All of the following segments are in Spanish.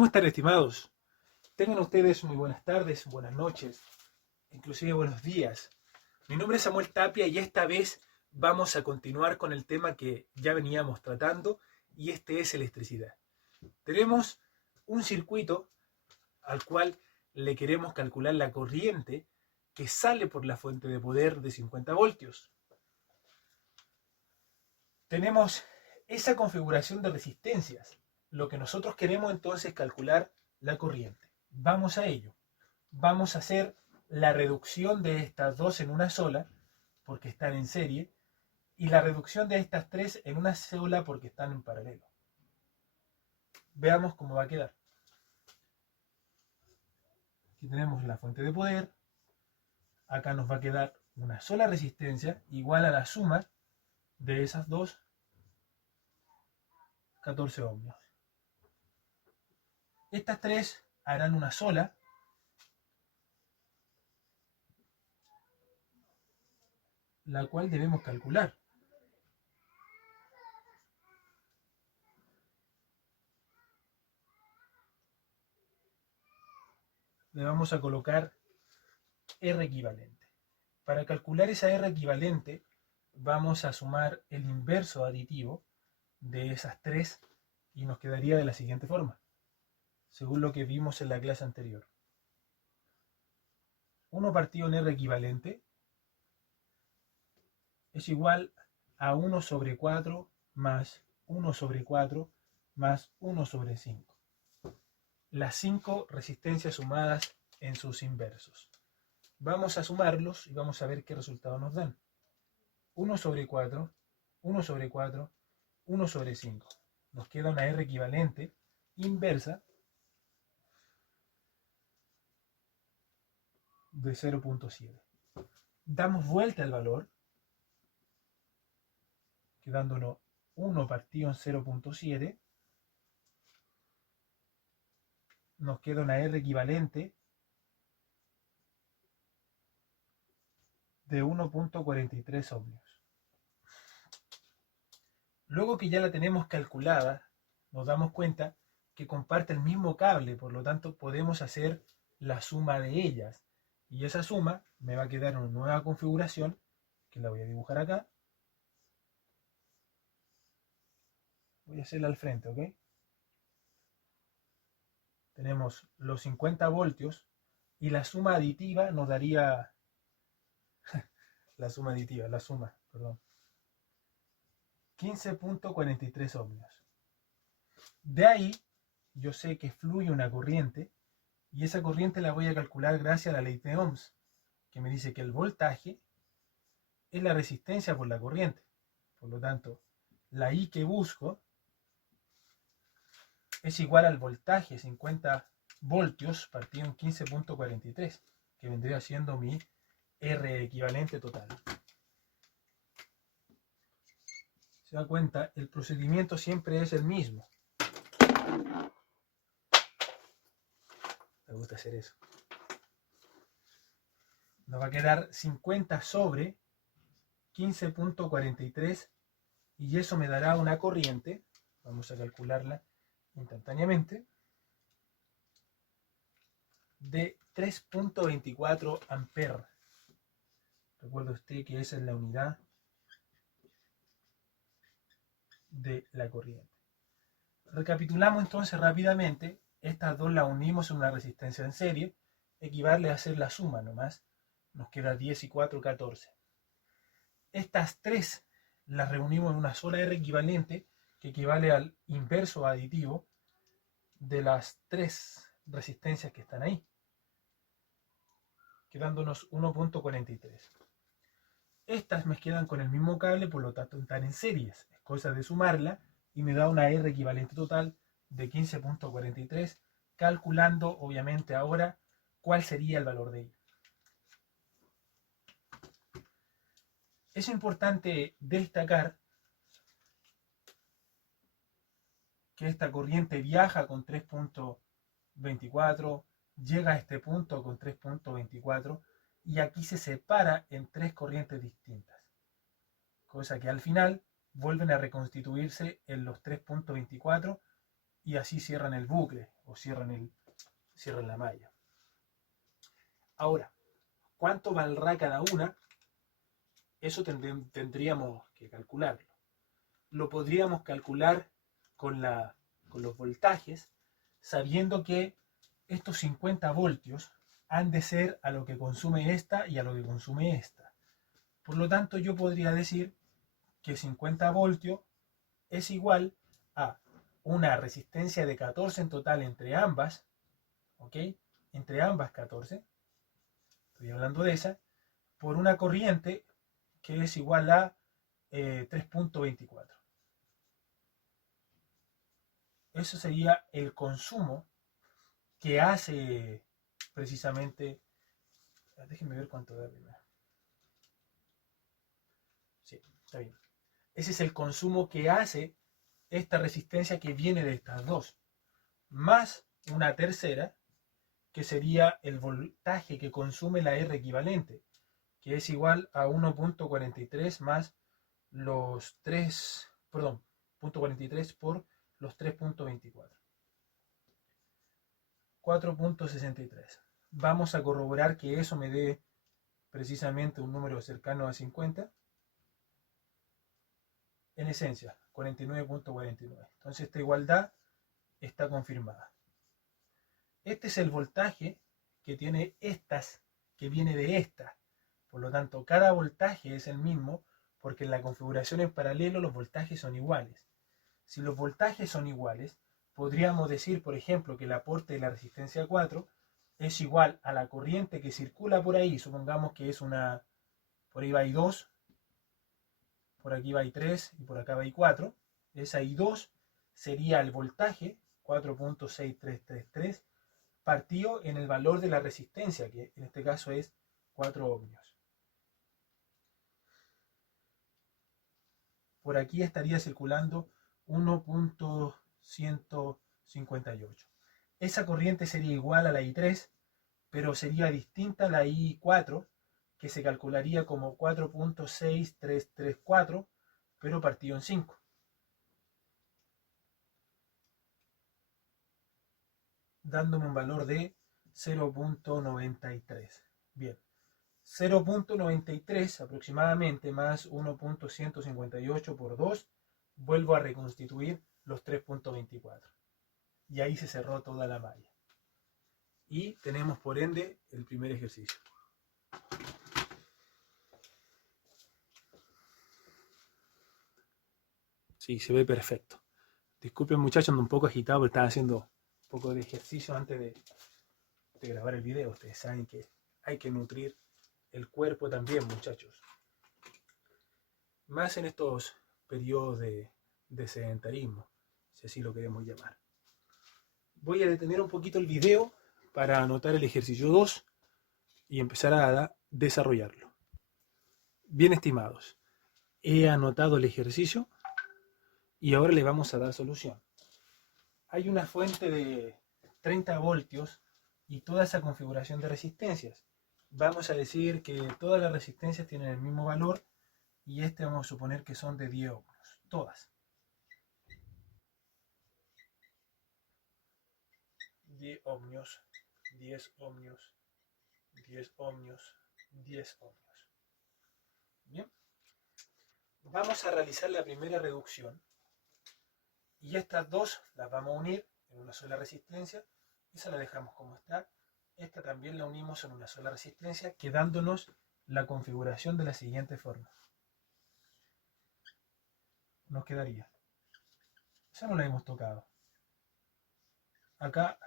¿Cómo están, estimados? Tengan ustedes muy buenas tardes, buenas noches, inclusive buenos días. Mi nombre es Samuel Tapia y esta vez vamos a continuar con el tema que ya veníamos tratando, y este es electricidad. Tenemos un circuito al cual le queremos calcular la corriente que sale por la fuente de poder de 50 voltios. Tenemos esa configuración de resistencias. Lo que nosotros queremos entonces es calcular la corriente. Vamos a ello. Vamos a hacer la reducción de estas dos en una sola, porque están en serie, y la reducción de estas tres en una sola porque están en paralelo. Veamos cómo va a quedar. Aquí tenemos la fuente de poder. Acá nos va a quedar una sola resistencia igual a la suma de esas dos, 14 ohmios. Estas tres harán una sola, la cual debemos calcular. Le vamos a colocar R equivalente. Para calcular esa R equivalente, vamos a sumar el inverso aditivo de esas tres y nos quedaría de la siguiente forma, según lo que vimos en la clase anterior. 1 partido en R equivalente es igual a 1 sobre 4 más 1 sobre 4 más 1 sobre 5. Las 5 resistencias sumadas en sus inversos. Vamos a sumarlos y vamos a ver qué resultado nos dan. 1 sobre 4, 1 sobre 4, 1 sobre 5. Nos queda una R equivalente inversa de 0.7. Damos vuelta al valor, quedándonos 1 partido en 0.7. Nos queda una R equivalente de 1.43 ohmios. Luego que ya la tenemos calculada, nos damos cuenta que comparte el mismo cable, por lo tanto podemos hacer la suma de ellas. Y esa suma me va a quedar en una nueva configuración, que la voy a dibujar acá. Voy a hacerla al frente, ¿ok? Tenemos los 50 voltios y la suma aditiva nos daría... la suma, perdón. 15.43 ohmios. De ahí yo sé que fluye una corriente y esa corriente la voy a calcular gracias a la ley de Ohms, que me dice que el voltaje es la resistencia por la corriente. Por lo tanto, la I que busco es igual al voltaje 50 voltios partido en 15.43, que vendría siendo mi R equivalente total. Se da cuenta, el procedimiento siempre es el mismo. Me gusta hacer eso. Nos va a quedar 50 sobre 15.43 y eso me dará una corriente, vamos a calcularla instantáneamente, de 3.24 amperes. Recuerde usted que esa es la unidad de la corriente. Recapitulamos entonces rápidamente. Estas dos las unimos en una resistencia en serie. Equivale a hacer la suma nomás. Nos queda 10 y 4, 14. Estas tres las reunimos en una sola R equivalente, que equivale al inverso aditivo de las tres resistencias que están ahí, quedándonos 1.43. Estas me quedan con el mismo cable, por lo tanto están en series. Es cosa de sumarla y me da una R equivalente total de 15.43, calculando obviamente ahora cuál sería el valor de ella. Es importante destacar que esta corriente viaja con 3.24, llega a este punto con 3.24 y aquí se separa en tres corrientes distintas, cosa que al final vuelven a reconstituirse en los 3.24 y así cierran el bucle, o cierran la malla. Ahora, ¿cuánto valdrá cada una? Eso tendríamos que calcularlo. Lo podríamos calcular con los voltajes, sabiendo que estos 50 voltios han de ser a lo que consume esta y a lo que consume esta. Por lo tanto, yo podría decir que 50 voltios es igual a una resistencia de 14 en total entre ambas, ¿ok? Entre ambas 14, estoy hablando de esa, por una corriente que es igual a 3.24. Eso sería el consumo que hace precisamente, déjenme ver cuánto da primero. Sí, está bien. Ese es el consumo que hace esta resistencia que viene de estas dos, más una tercera, que sería el voltaje que consume la R equivalente, que es igual a 1.43 más los 3, perdón, 0.43 por los 3.24. 4.63. Vamos a corroborar que eso me dé precisamente un número cercano a 50. En esencia, 49.49. Entonces esta igualdad está confirmada. Este es el voltaje que tiene estas, que viene de esta. Por lo tanto, cada voltaje es el mismo porque en la configuración en paralelo los voltajes son iguales. Si los voltajes son iguales, podríamos decir, por ejemplo, que el aporte de la resistencia 4 es igual a la corriente que circula por ahí. Supongamos que es una, por ahí va I2, por aquí va I3 y por acá va I4. Esa I2 sería el voltaje 4.6333 partido en el valor de la resistencia, que en este caso es 4 ohmios. Por aquí estaría circulando 1.158. Esa corriente sería igual a la I3, pero sería distinta a la I4, que se calcularía como 4.6334, pero partido en 5. Dándome un valor de 0.93. Bien, 0.93 aproximadamente más 1.158 por 2, vuelvo a reconstituir los 3.24. Y ahí se cerró toda la malla. Y tenemos por ende el primer ejercicio. Sí, se ve perfecto. Disculpen muchachos, ando un poco agitado porque estaba haciendo un poco de ejercicio antes de grabar el video. Ustedes saben que hay que nutrir el cuerpo también, muchachos. Más en estos periodos de sedentarismo, si así lo queremos llamar. Voy a detener un poquito el video para anotar el ejercicio 2 y empezar a desarrollarlo. Bien, estimados, he anotado el ejercicio y ahora le vamos a dar solución. Hay una fuente de 30 voltios y toda esa configuración de resistencias. Vamos a decir que todas las resistencias tienen el mismo valor y este vamos a suponer que son de 10 ohmios, todas. 10 ohmios, 10 ohmios, 10 ohmios, 10 ohmios. Bien. Vamos a realizar la primera reducción y estas dos las vamos a unir en una sola resistencia. Esa la dejamos como está. Esta también la unimos en una sola resistencia, quedándonos la configuración de la siguiente forma. Nos quedaría. Esa no la hemos tocado. Acá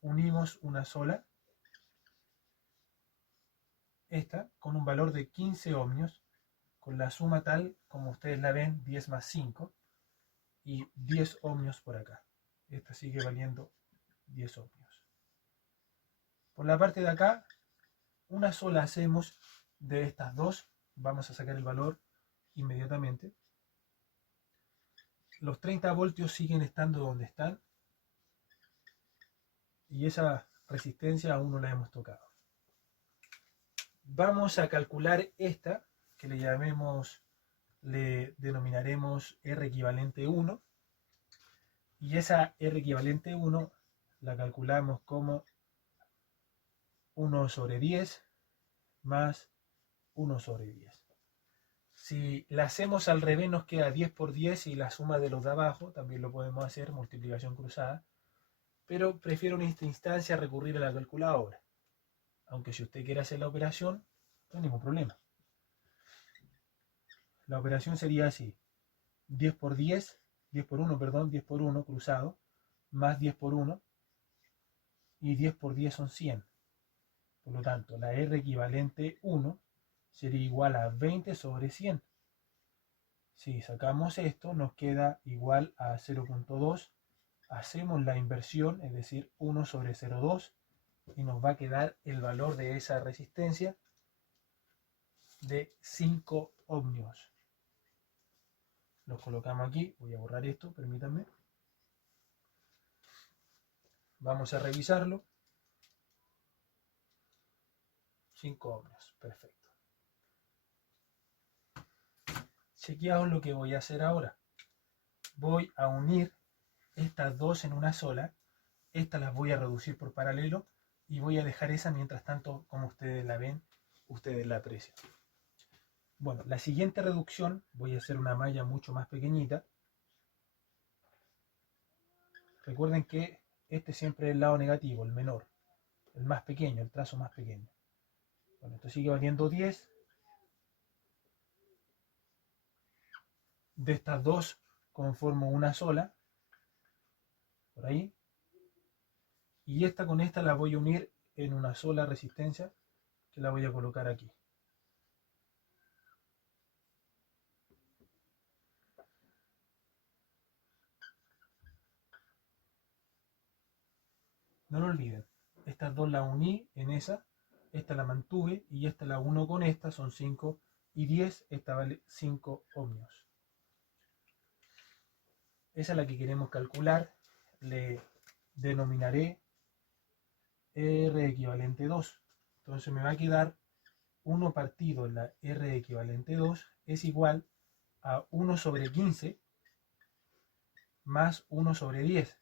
unimos una sola. Esta con un valor de 15 ohmios, con la suma tal como ustedes la ven, 10 más 5, y 10 ohmios por acá. Esta sigue valiendo 10 ohmios. Por la parte de acá, una sola hacemos de estas dos. Vamos a sacar el valor inmediatamente. Los 30 voltios siguen estando donde están. Y esa resistencia aún no la hemos tocado. Vamos a calcular esta, que le denominaremos R equivalente 1. Y esa R equivalente 1 la calculamos como 1 sobre 10 más 1 sobre 10. Si la hacemos al revés nos queda 10 por 10 y la suma de los de abajo, también lo podemos hacer, multiplicación cruzada, pero prefiero en esta instancia recurrir a la calculadora. Aunque si usted quiere hacer la operación, no hay ningún problema. La operación sería así: 10 por 10, 10 por 1, perdón, 10 por 1 cruzado, más 10 por 1, y 10 por 10 son 100. Por lo tanto, la R equivalente 1 sería igual a 20 sobre 100. Si sacamos esto, nos queda igual a 0.2. Hacemos la inversión, es decir, 1 sobre 0.2, y nos va a quedar el valor de esa resistencia de 5 ohmios. Los colocamos aquí. Voy a borrar esto, permítanme. Vamos a revisarlo. 5 ohmios, perfecto. Chequeaos lo que voy a hacer ahora. Voy a unir estas dos en una sola. Estas las voy a reducir por paralelo y voy a dejar esa mientras tanto, como ustedes la ven, ustedes la aprecian. Bueno, la siguiente reducción voy a hacer una malla mucho más pequeñita. Recuerden que este siempre es el lado negativo, el menor, el más pequeño, el trazo más pequeño. Bueno, esto sigue valiendo 10. De estas dos conformo una sola, por ahí. Y esta con esta la voy a unir en una sola resistencia, que la voy a colocar aquí. No lo olviden, estas dos las uní en esa, esta la mantuve y esta la uno con esta, son 5 y 10, esta vale 5 ohmios. Esa es la que queremos calcular, le denominaré R equivalente 2. Entonces me va a quedar 1 partido en la R equivalente 2 es igual a 1 sobre 15 más 1 sobre 10.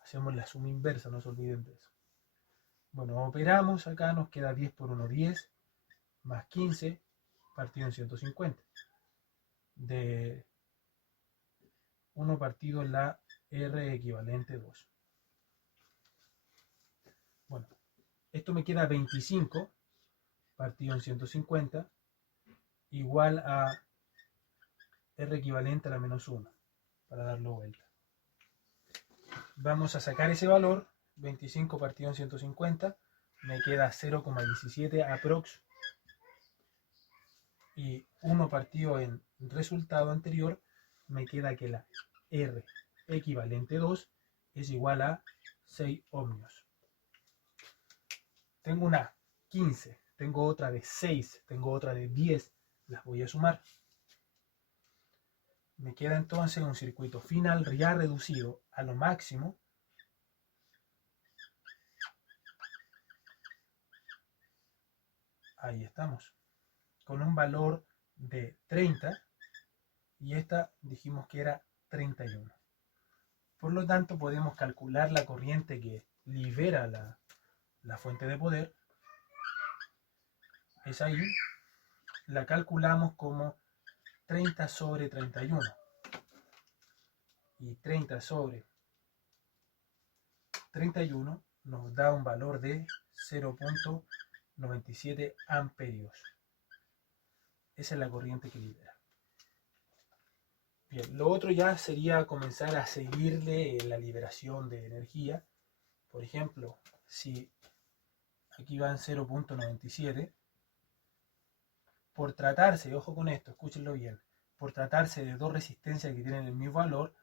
Hacemos la suma inversa, no se olviden de eso. Bueno, operamos acá, nos queda 10 por 1, 10, más 15, partido en 150. De 1 partido en la R equivalente 2. Bueno, esto me queda 25 partido en 150 igual a R equivalente a la menos 1, para darlo vuelta. Vamos a sacar ese valor, 25 partido en 150, me queda 0,17 aprox, y 1 partido en resultado anterior, me queda que la R equivalente 2 es igual a 6 ohmios. Tengo una 15, tengo otra de 6, tengo otra de 10, las voy a sumar. Me queda entonces un circuito final ya reducido a lo máximo. Ahí estamos, con un valor de 30 y esta dijimos que era 31. Por lo tanto podemos calcular la corriente que libera la fuente de poder. Es ahí, la calculamos como 30 sobre 31. Y 30 sobre 31 nos da un valor de 0.97 amperios. Esa es la corriente que libera. Bien, lo otro ya sería comenzar a seguirle la liberación de energía. Por ejemplo, si aquí van 0.97, por tratarse, ojo con esto, escúchenlo bien, por tratarse de dos resistencias que tienen el mismo valor,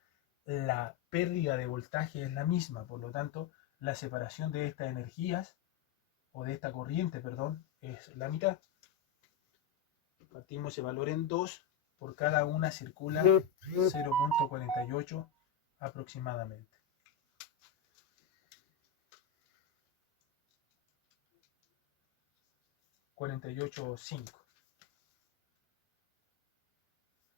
la pérdida de voltaje es la misma, por lo tanto, la separación de estas energías, o de esta corriente, perdón, es la mitad. Partimos ese valor en 2, por cada una circula 0.48 aproximadamente. .5.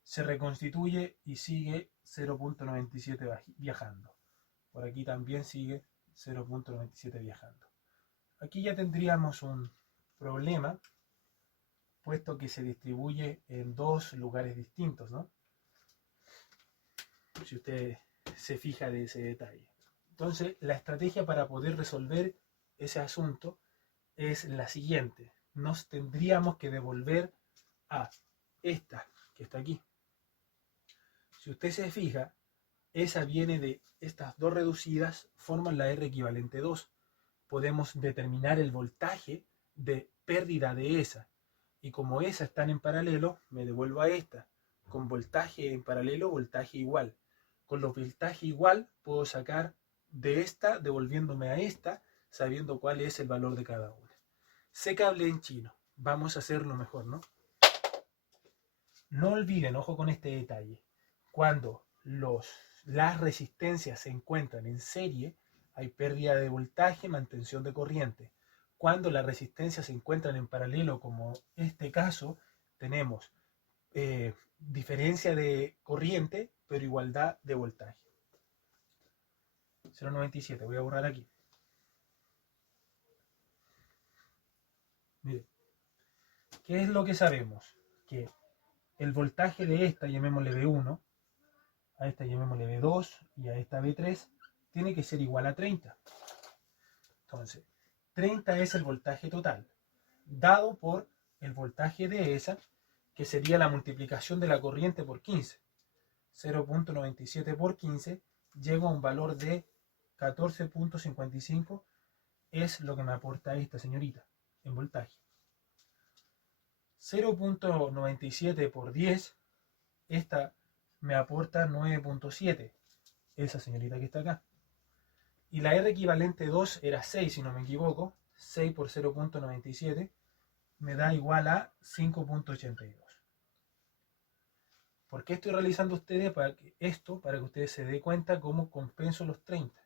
Se reconstituye y sigue 0.97 viajando. Por aquí también sigue 0.97 viajando. Aquí ya tendríamos un problema, puesto que se distribuye en dos lugares distintos, ¿no? Si usted se fija de ese detalle. Entonces, la estrategia para poder resolver ese asunto es la siguiente. Nos tendríamos que devolver a esta que está aquí. Si usted se fija, esa viene de estas dos reducidas, forman la R equivalente 2. Podemos determinar el voltaje de pérdida de esa. Y como esas están en paralelo, me devuelvo a esta. Con voltaje en paralelo, voltaje igual. Con los voltajes igual, puedo sacar de esta, devolviéndome a esta, sabiendo cuál es el valor de cada una. Sé que hablé en chino. Vamos a hacerlo mejor, ¿no? No olviden, ojo con este detalle. Cuando las resistencias se encuentran en serie, hay pérdida de voltaje, mantención de corriente. Cuando las resistencias se encuentran en paralelo, como este caso, tenemos diferencia de corriente, pero igualdad de voltaje. 0.97, voy a borrar aquí. Miren, ¿qué es lo que sabemos? Que el voltaje de esta, llamémosle B1, a esta llamémosle B2 y a esta B3, tiene que ser igual a 30. Entonces, 30 es el voltaje total, dado por el voltaje de esa, que sería la multiplicación de la corriente por 15. 0.97 por 15, llego a un valor de 14.55, es lo que me aporta esta señorita en voltaje. 0.97 por 10, esta me aporta 9.7, esa señorita que está acá. Y la R equivalente 2 era 6, si no me equivoco. 6 por 0.97 me da igual a 5.82. ¿Por qué estoy realizando ustedes esto? Para que ustedes se den cuenta cómo compenso los 30.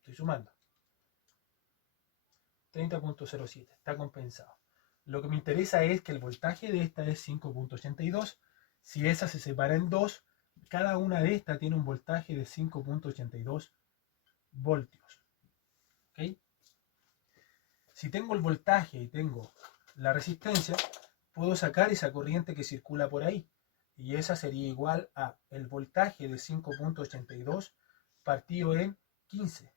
Estoy sumando. 30.07, está compensado. Lo que me interesa es que el voltaje de esta es 5.82. Si esa se separa en dos, cada una de estas tiene un voltaje de 5.82 voltios. ¿Okay? Si tengo el voltaje y tengo la resistencia, puedo sacar esa corriente que circula por ahí. Y esa sería igual a el voltaje de 5.82 partido en 15.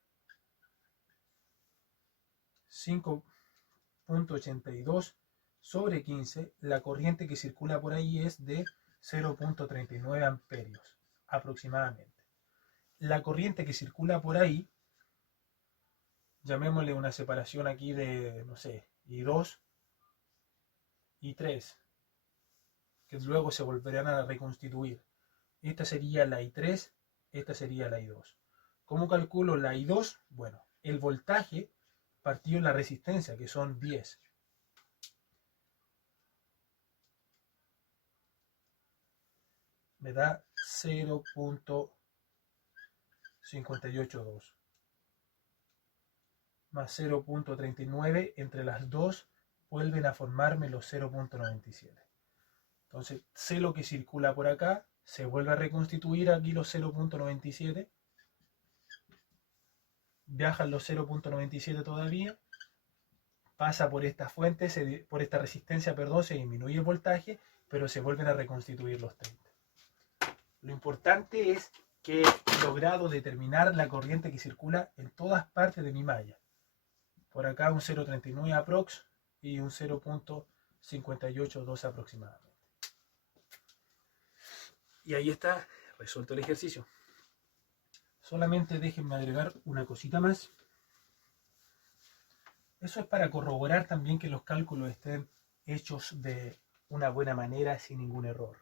5.82 sobre 15, la corriente que circula por ahí es de 0.39 amperios aproximadamente. La corriente que circula por ahí, llamémosle una separación aquí de, no sé, I2 y 3, que luego se volverán a reconstituir. Esta sería la I3, esta sería la I2. ¿Cómo calculo la I2? Bueno, el voltaje partido en la resistencia, que son 10. Me da 0.582 más 0.39, entre las dos vuelven a formarme los 0.97. Entonces sé lo que circula por acá, se vuelve a reconstituir aquí los 0.97, viajan los 0.97 todavía, pasa por esta fuente, por esta resistencia, perdón, se disminuye el voltaje, pero se vuelven a reconstituir los 30. Lo importante es que he logrado determinar la corriente que circula en todas partes de mi malla. Por acá un 0.39 aprox y un 0.582 aproximadamente. Y ahí está resuelto el ejercicio. Solamente déjenme agregar una cosita más. Eso es para corroborar también que los cálculos estén hechos de una buena manera, sin ningún error.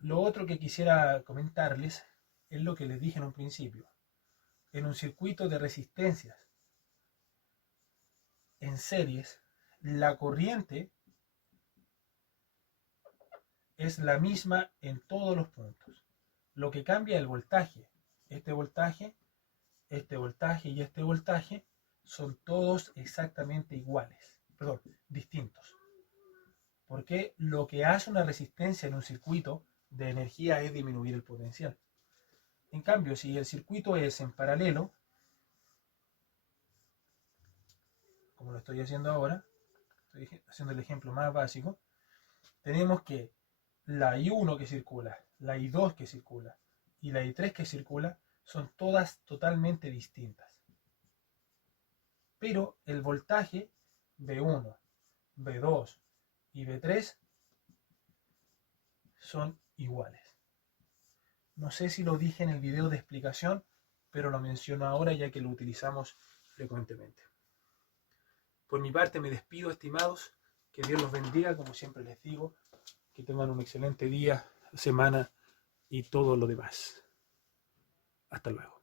Lo otro que quisiera comentarles es lo que les dije en un principio. En un circuito de resistencias en series, la corriente es la misma en todos los puntos. Lo que cambia es el voltaje. Este voltaje y este voltaje son todos exactamente iguales, distintos. Porque lo que hace una resistencia en un circuito de energía es disminuir el potencial. En cambio, si el circuito es en paralelo, como lo estoy haciendo ahora, estoy haciendo el ejemplo más básico, tenemos que la I1 que circula, la I2 que circula y la I3 que circula son todas totalmente distintas. Pero el voltaje B1, B2 y B3 son iguales. No sé si lo dije en el video de explicación, pero lo menciono ahora ya que lo utilizamos frecuentemente. Por mi parte me despido, estimados. Que Dios los bendiga, como siempre les digo. Que tengan un excelente día, semana y todo lo demás. Hasta luego.